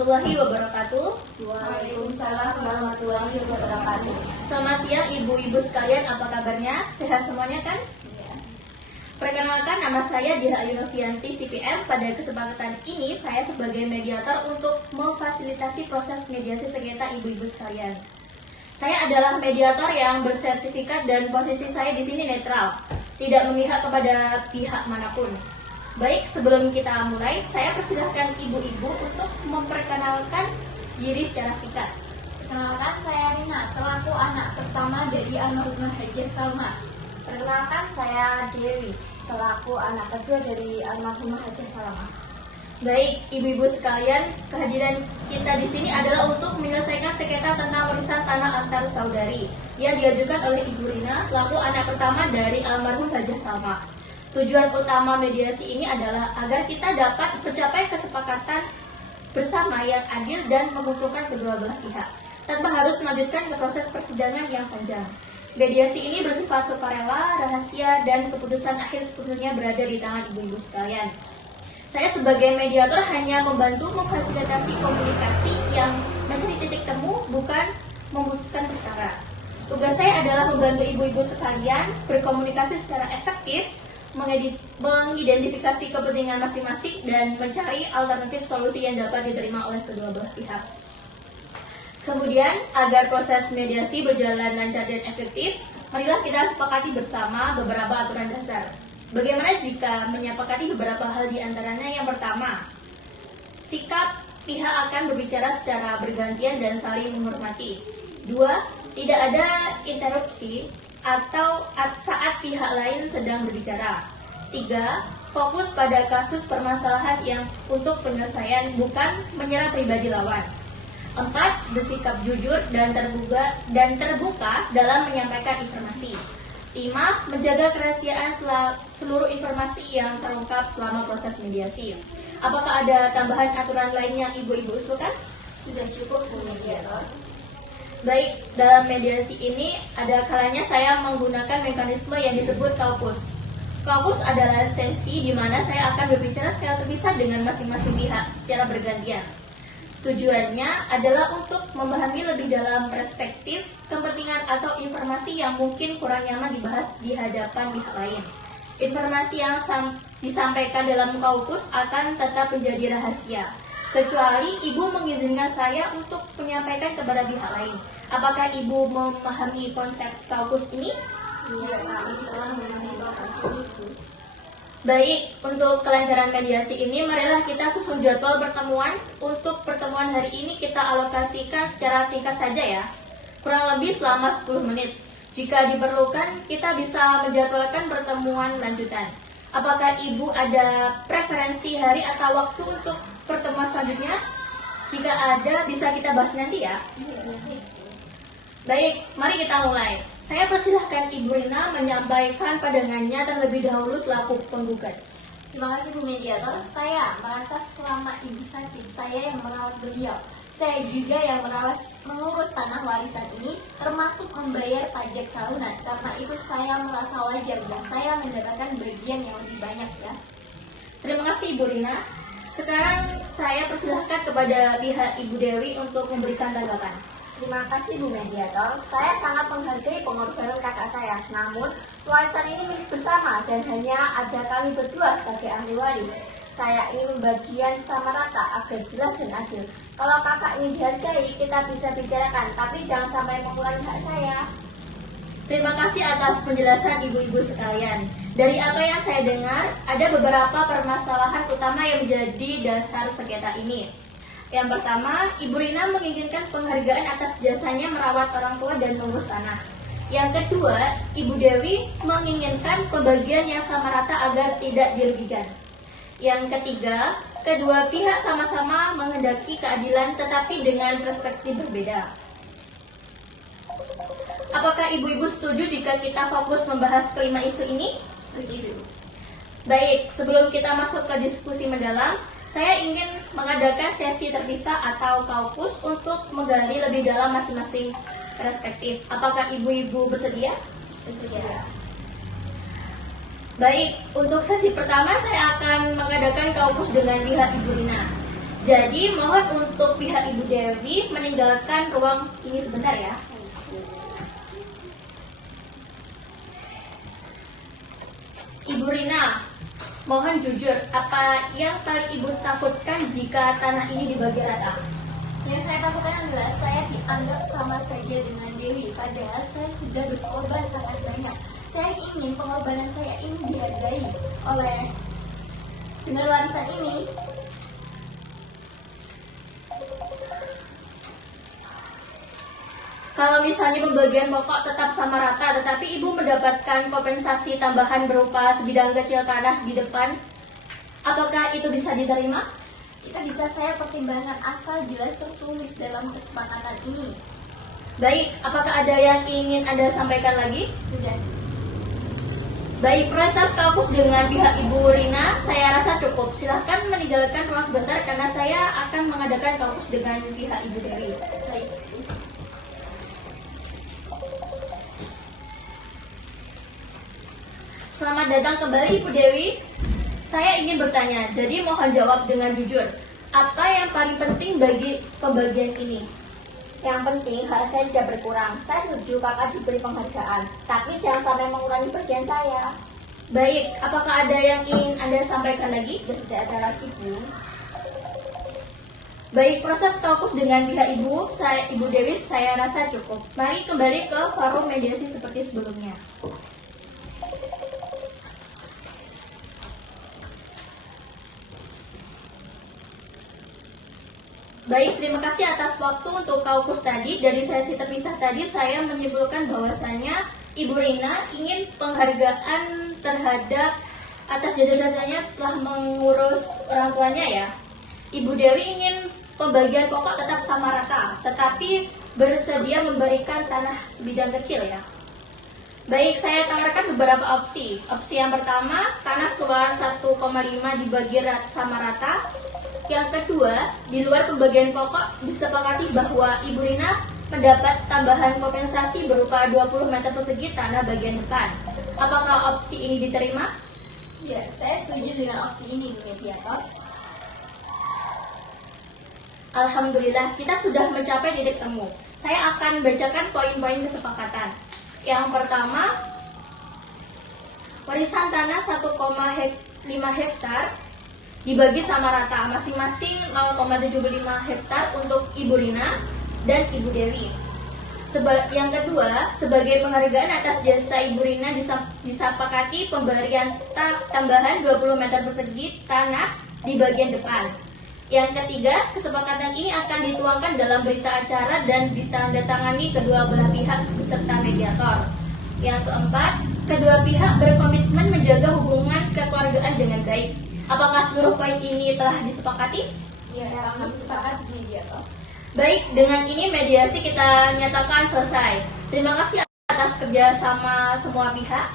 warahmatullahi wabarakatuh. Waalaikumsalam warahmatullahi wabarakatuh. Selamat siang ibu-ibu sekalian, apa kabarnya? Sehat semuanya kan? Perkenalkan, nama saya Diah Ayu Novianti CPM. Pada kesempatan ini saya sebagai mediator untuk memfasilitasi proses mediasi sengketa ibu-ibu sekalian. Saya adalah mediator yang bersertifikat dan posisi saya di sini netral, tidak memihak kepada pihak manapun. Baik, sebelum kita mulai, saya persilahkan ibu-ibu untuk memperkenalkan diri secara singkat. Perkenalkan, saya Rina, selaku anak pertama dari almarhumah Hajah Salma. Perkenalkan, saya Dewi, selaku anak kedua dari almarhumah Hajah Salma. Baik, ibu-ibu sekalian, kehadiran kita di sini adalah untuk menyelesaikan sengketa tentang warisan tanah antar saudari yang diajukan oleh Ibu Rina selaku anak pertama dari almarhum Hajah Salma. Tujuan utama mediasi ini adalah agar kita dapat mencapai kesepakatan bersama yang adil dan menguntungkan kedua belah pihak, tanpa harus melanjutkan ke proses persidangan yang panjang. Mediasi ini bersifat sukarela, rahasia, dan keputusan akhir sepenuhnya berada di tangan ibu-ibu sekalian. Saya sebagai mediator hanya membantu memfasilitasi komunikasi yang mencari titik temu, bukan memutuskan perkara. Tugas saya adalah membantu ibu-ibu sekalian berkomunikasi secara efektif, mengidentifikasi kepentingan masing-masing, dan mencari alternatif solusi yang dapat diterima oleh kedua belah pihak. Kemudian, agar proses mediasi berjalan lancar dan efektif, marilah kita sepakati bersama beberapa aturan dasar. Bagaimana jika menyepakati beberapa hal di antaranya? Yang pertama, sikap pihak akan berbicara secara bergantian dan saling menghormati. 2. Tidak ada interupsi atau saat pihak lain sedang berbicara. 3. Fokus pada kasus permasalahan yang untuk penyelesaian, bukan menyerang pribadi lawan. 4. Bersikap jujur dan terbuka dalam menyampaikan informasi. 5. Menjaga kerahasiaan seluruh informasi yang terungkap selama proses mediasi. Apakah ada tambahan aturan lain yang ibu-ibu usulkan? Sudah cukup, Bu Mediator. Baik, dalam mediasi ini ada kalanya saya menggunakan mekanisme yang disebut kaukus. Kaukus adalah sesi di mana saya akan berbicara secara terpisah dengan masing-masing pihak secara bergantian. Tujuannya adalah untuk memahami lebih dalam perspektif, kepentingan atau informasi yang mungkin kurang nyaman dibahas di hadapan pihak lain. Informasi yang disampaikan dalam kaukus akan tetap menjadi rahasia, kecuali ibu mengizinkan saya untuk menyampaikan kepada pihak lain. Apakah ibu memahami konsep kaukus ini? Iya, kami telah memahami itu. Baik, untuk kelancaran mediasi ini, marilah kita susun jadwal pertemuan. Untuk pertemuan hari ini kita alokasikan secara singkat saja ya, kurang lebih selama 10 menit. Jika diperlukan, kita bisa menjadwalkan pertemuan lanjutan. Apakah ibu ada preferensi hari atau waktu untuk pertemuan selanjutnya? Jika ada, bisa kita bahas nanti ya. Baik, mari kita mulai. Saya persilahkan Ibu Rina menyampaikan pandangannya terlebih dahulu selaku penggugat. Terima kasih, Bu Mediator. Saya merasa selama ibu sakit, saya yang merawat beliau. Saya juga yang mengurus tanah warisan ini, termasuk membayar pajak tahunan. Karena itu saya merasa wajar dan saya mendapatkan bagian yang lebih banyak ya. Terima kasih Ibu Rina. Sekarang saya persilahkan kepada pihak Ibu Dewi untuk memberikan tanggapan. Terima kasih Bu Mediator, saya sangat menghargai pengorbanan kakak saya. Namun, warisan ini milik bersama dan hanya ada kami berdua sebagai ahli waris. Saya ingin pembagian sama rata agar jelas dan adil. Kalau kakak ingin dihargai, kita bisa bicarakan, tapi jangan sampai mengurangi hak saya. Terima kasih atas penjelasan ibu-ibu sekalian. Dari apa yang saya dengar, ada beberapa permasalahan utama yang menjadi dasar sengketa ini. Yang pertama, Ibu Rina menginginkan penghargaan atas jasanya merawat orang tua dan mengurus tanah. Yang kedua, Ibu Dewi menginginkan pembagian yang sama rata agar tidak dirugikan. Yang ketiga, kedua pihak sama-sama menghendaki keadilan tetapi dengan perspektif berbeda. Apakah ibu-ibu setuju jika kita fokus membahas kelima isu ini? Setuju. Baik, sebelum kita masuk ke diskusi mendalam, saya ingin mengadakan sesi terpisah atau kaukus untuk menggali lebih dalam masing-masing perspektif. Apakah ibu-ibu bersedia? Setuju. Baik, untuk sesi pertama saya akan mengadakan kaukus dengan pihak Ibu Rina. Jadi mohon untuk pihak Ibu Dewi meninggalkan ruang ini sebentar ya. Ibu Rina, mohon jujur, apa yang paling Ibu takutkan jika tanah ini dibagi rata? Yang saya takutkan adalah saya dianggap sama saja dengan Dewi, padahal saya sudah berkorban sangat banyak. Saya ingin pengorbanan saya ini dihargai oleh dengan warisan ini. Kalau misalnya pembagian pokok tetap sama rata, tetapi Ibu mendapatkan kompensasi tambahan berupa sebidang kecil tanah di depan, apakah itu bisa diterima? Itu bisa saya pertimbangkan asal jelas tertulis dalam kesepakatan ini. Baik, apakah ada yang ingin Anda sampaikan lagi? Sudah. Baik, proses kampus dengan pihak Ibu Rina, saya rasa cukup. Silahkan meninggalkan ruang sebentar karena saya akan mengadakan kampus dengan pihak Ibu Dewi. Baik. Selamat datang kembali Ibu Dewi. Saya ingin bertanya, jadi mohon jawab dengan jujur. Apa yang paling penting bagi pembagian ini? Yang penting hak saya tidak berkurang. Saya setuju kakak diberi penghargaan, tapi jangan sampai mengurangi bagian saya. Baik, apakah ada yang ingin Anda sampaikan lagi? Tidak ada lagi, Bu. Baik, proses kaukus dengan pihak Ibu Dewi saya rasa cukup. Mari kembali ke forum mediasi seperti sebelumnya. Baik, terima kasih atas waktu untuk kaukus tadi. Dari sesi terpisah tadi saya menyimpulkan bahwasannya Ibu Rina ingin penghargaan terhadap atas jasa-jasanya setelah mengurus orang tuanya ya. Ibu Dewi ingin pembagian pokok tetap sama rata, tetapi bersedia memberikan tanah sebidang kecil ya. Baik, saya tawarkan beberapa opsi. Opsi yang pertama, tanah seluas 1,5 dibagi sama rata. Yang kedua, di luar pembagian pokok disepakati bahwa Ibu Rina mendapat tambahan kompensasi berupa 20 meter persegi tanah bagian depan. Apakah opsi ini diterima? Ya, saya setuju dengan opsi ini, Bu Mediator. Alhamdulillah, kita sudah mencapai titik temu. Saya akan bacakan poin-poin kesepakatan. Yang pertama, warisan tanah 1,5 hektar dibagi sama rata, masing-masing 0,75 hektar untuk Ibu Rina dan Ibu Dewi. Yang kedua, sebagai penghargaan atas jasa Ibu Rina disepakati pemberian tambahan 20 meter persegi tanah di bagian depan. Yang ketiga, kesepakatan ini akan dituangkan dalam berita acara dan ditandatangani kedua belah pihak beserta mediator. Yang keempat, kedua pihak berkomitmen menjaga hubungan kekeluargaan dengan baik. Apakah seluruh poin ini telah disepakati? Ya, kami sepakat, Bu Mediator. Baik, dengan ini mediasi kita nyatakan selesai. Terima kasih atas kerjasama semua pihak.